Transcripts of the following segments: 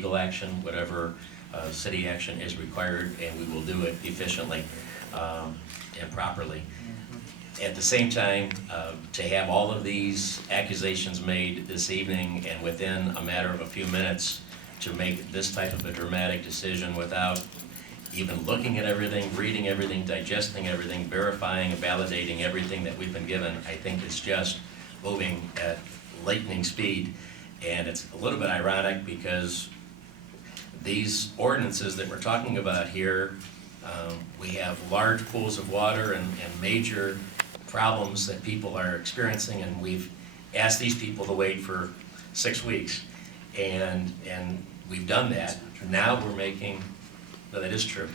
legal action, whatever city action is required, and we will do it efficiently and properly. At the same time, to have all of these accusations made this evening and within a matter of a few minutes to make this type of a dramatic decision without even looking at everything, reading everything, digesting everything, verifying and validating everything that we've been given, I think it's just moving at lightning speed. And it's a little bit ironic because these ordinances that we're talking about here, we have large pools of water and major problems that people are experiencing, and we've asked these people to wait for 6 weeks, and we've done that. Now we're making, no, that is true.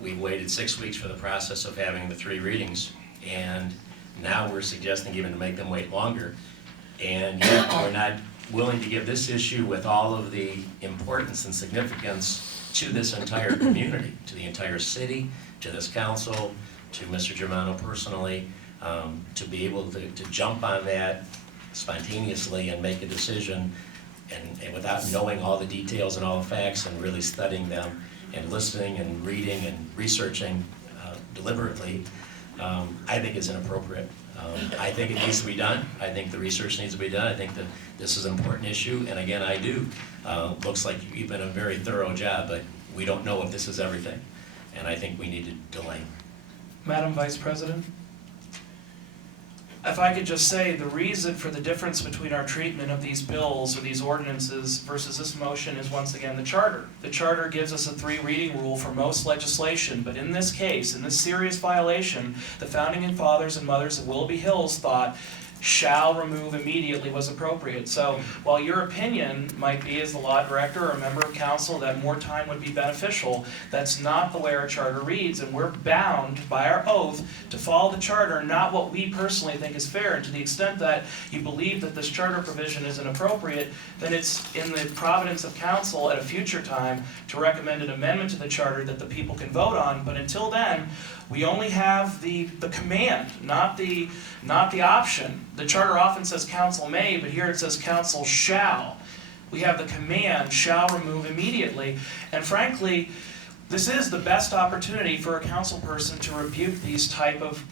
We've waited 6 weeks for the process of having the 3 readings, and now we're suggesting even to make them wait longer, and yet we're not willing to give this issue with all of the importance and significance to this entire community, to the entire city, to this council, to Mr. Germano personally, to be able to jump on that spontaneously and make a decision and without knowing all the details and all the facts and really studying them and listening and reading and researching deliberately, I think is inappropriate. I think it needs to be done. I think the research needs to be done. I think that this is an important issue, and again, I do. Looks like you've done a very thorough job, but we don't know if this is everything, and I think we need to delay. Madam Vice President, if I could just say, the reason for the difference between our treatment of these bills or these ordinances versus this motion is once again the charter. The charter gives us a 3-reading rule for most legislation, but in this case, in this serious violation, the founding fathers and mothers of Willoughby Hills thought shall remove immediately was appropriate. So while your opinion might be as the law director or a member of council that more time would be beneficial, that's not the way our charter reads, and we're bound by our oath to follow the charter, not what we personally think is fair. And to the extent that you believe that this charter provision is inappropriate, then it's in the providence of council at a future time to recommend an amendment to the charter that the people can vote on. But until then, we only have the command, not the option. The charter often says council may, but here it says council shall. We have the command, shall remove immediately. And frankly, this is the best opportunity for a council person to rebuke these type of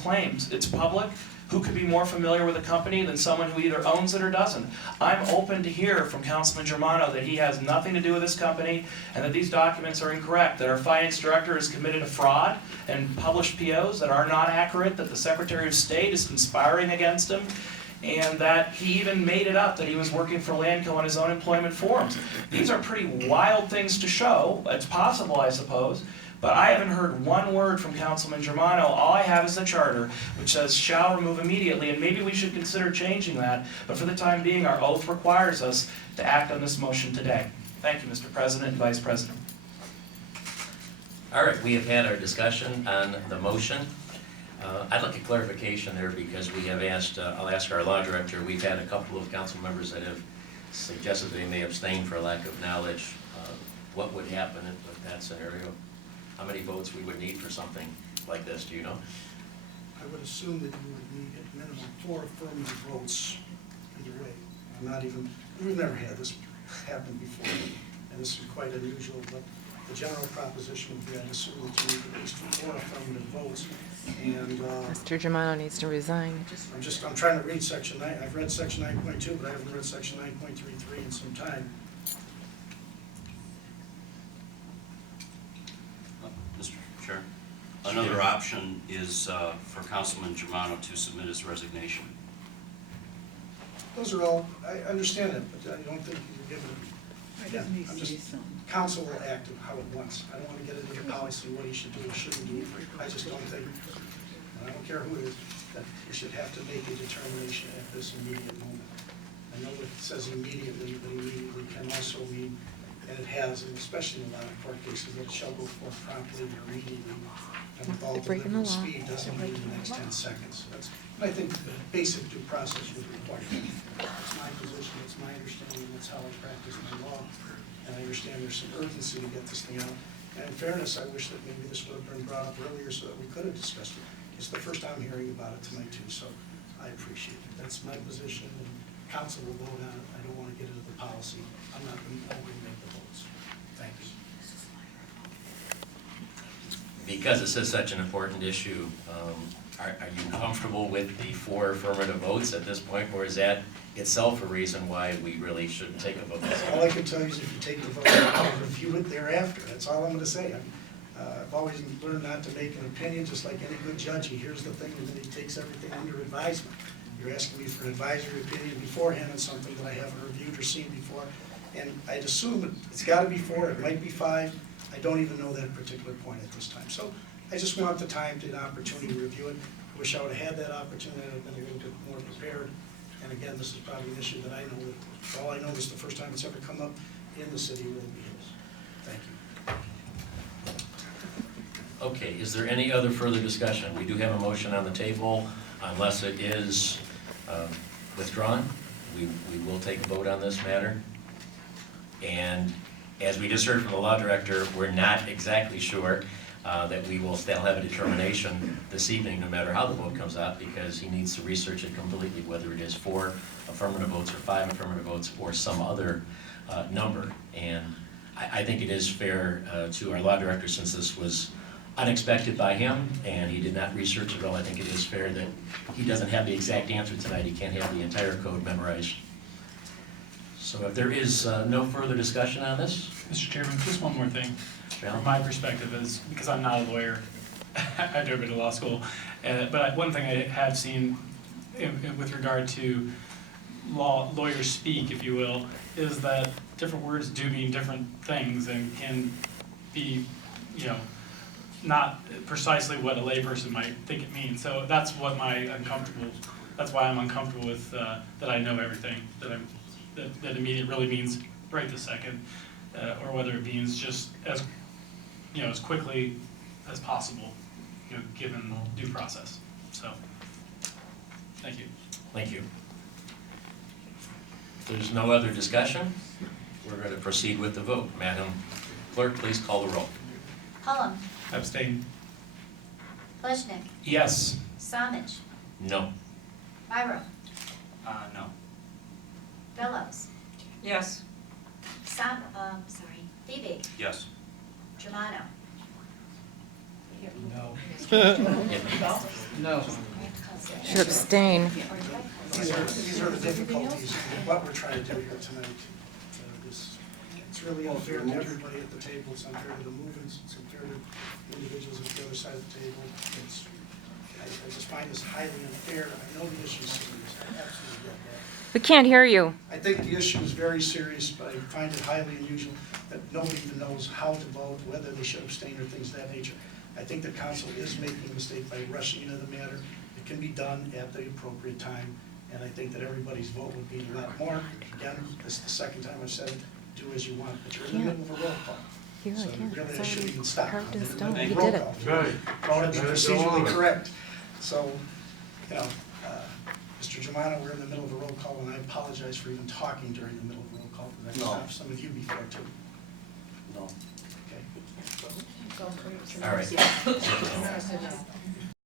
claims. It's public. Who could be more familiar with a company than someone who either owns it or doesn't? I'm open to hear from Councilman Germano that he has nothing to do with this company and that these documents are incorrect, that our finance director has committed a fraud and published POs that are not accurate, that the Secretary of State is conspiring against him, and that he even made it up that he was working for Landco on his own employment forms. These are pretty wild things to show. It's possible, I suppose. But I haven't heard one word from Councilman Germano. All I have is the charter, which says shall remove immediately, and maybe we should consider changing that. But for the time being, our oath requires us to act on this motion today. Thank you, Mr. President and Vice President. All right, we have had our discussion on the motion. I'd like a clarification there because we have asked, I'll ask our law director, we've had a couple of council members that have suggested they may abstain for lack of knowledge. What would happen in that scenario? How many votes we would need for something like this, do you know? I would assume that you would need at minimum 4 affirmative votes either way. We've never had this happen before, and this is quite unusual, but the general proposition would be, I'd assume that you need at least 4 affirmative votes. And Mr. Germano needs to resign. I'm trying to read section 9. I've read section 9.2, but I haven't read section 9.33 in some time. Mr. Chair, another option is for Councilman Germano to submit his resignation. Those are all, I understand it, but I don't think you're given it. Again, council will act how it wants. I don't want to get into the policy, what he should do or shouldn't do. I just don't think, and I don't care who it is, that we should have to make a determination at this immediate moment. I know it says immediately, but immediately can also mean, and it has, and especially in a lot of court cases, that it shall go forth promptly or immediately. And with all deliberate speed doesn't mean the next 10 seconds. I think the basic due process would require that. It's my position, it's my understanding, that's how I practice my law. And I understand there's some urgency to get this thing out. And in fairness, I wish that maybe this would have been brought up earlier so that we could have discussed it. It's the first time hearing about it tonight too, so I appreciate it. That's my position, and council will vote on it. I don't want to get into the policy, I'm not going to make the votes. Thank you. Because this is such an important issue, are you comfortable with the 4 affirmative votes at this point, or is that itself a reason why we really shouldn't take a vote? All I can tell you is if you take the vote, I'll review it thereafter. That's all I'm going to say. I've always learned not to make an opinion, just like any good judge. He hears the thing and then he takes everything under advisement. You're asking me for an advisory opinion beforehand on something that I haven't reviewed or seen before. And I'd assume it's got to be 4, it might be 5. I don't even know that particular point at this time. So I just want the time to an opportunity to review it. I wish I would have had that opportunity. I've been a little bit more prepared. And again, this is probably an issue that I know, that for all I know, this is the first time it's ever come up in the city of Willoughby Hills. Thank you. Okay, is there any other further discussion? We do have a motion on the table. Unless it is withdrawn, we will take a vote on this matter. And as we just heard from the law director, we're not exactly sure that we will still have a determination this evening, no matter how the vote comes out, because he needs to research it completely, whether it is 4 affirmative votes or 5 affirmative votes or some other number. And I think it is fair to our law director, since this was unexpected by him and he did not research it all, I think it is fair that he doesn't have the exact answer tonight. He can't have the entire code memorized. So if there is no further discussion on this, Mr. Chairman, just one more thing. Val? From my perspective is, because I'm not a lawyer, I never been to law school, but one thing I have seen with regard to lawyers speak, if you will, is that different words do mean different things and can be, not precisely what a layperson might think it means. So that's what that's why I'm uncomfortable with that I know everything, that immediate really means right this second, or whether it means just as quickly as possible, given due process. So, thank you. Thank you. If there's no other discussion, we're going to proceed with the vote. Madam Clerk, please call the roll. Hullum, Abstain. Pleshnik, Yes. Samich, No. Byram, No. Fellows, Yes. Fiebig, Yes. Germano. No. Should abstain. These are the difficulties, what we're trying to do here tonight. It's really unfair to everybody at the table. It's unfair to the movements. It's unfair to individuals at the other side of the table. I just find this highly unfair. I know the issue's serious. I absolutely get that. We can't hear you. I think the issue is very serious, but I find it highly unusual that nobody even knows how to vote, whether they should abstain or things of that nature. I think the council is making a mistake by rushing into the matter. It can be done at the appropriate time, and I think that everybody's vote would be a lot more. Again, this is the second time I've said it, do as you want, but you're in the middle of a roll call. You So really can't. really, I It's shouldn't even already stop. carved in I'm in the stone. middle You of a did roll it. call. Vote is procedurally correct. So, Mr. Germano, we're in the middle of a roll call, and I apologize for even talking during the middle of a roll call, because I've stopped some of you before too. No. Okay. All right.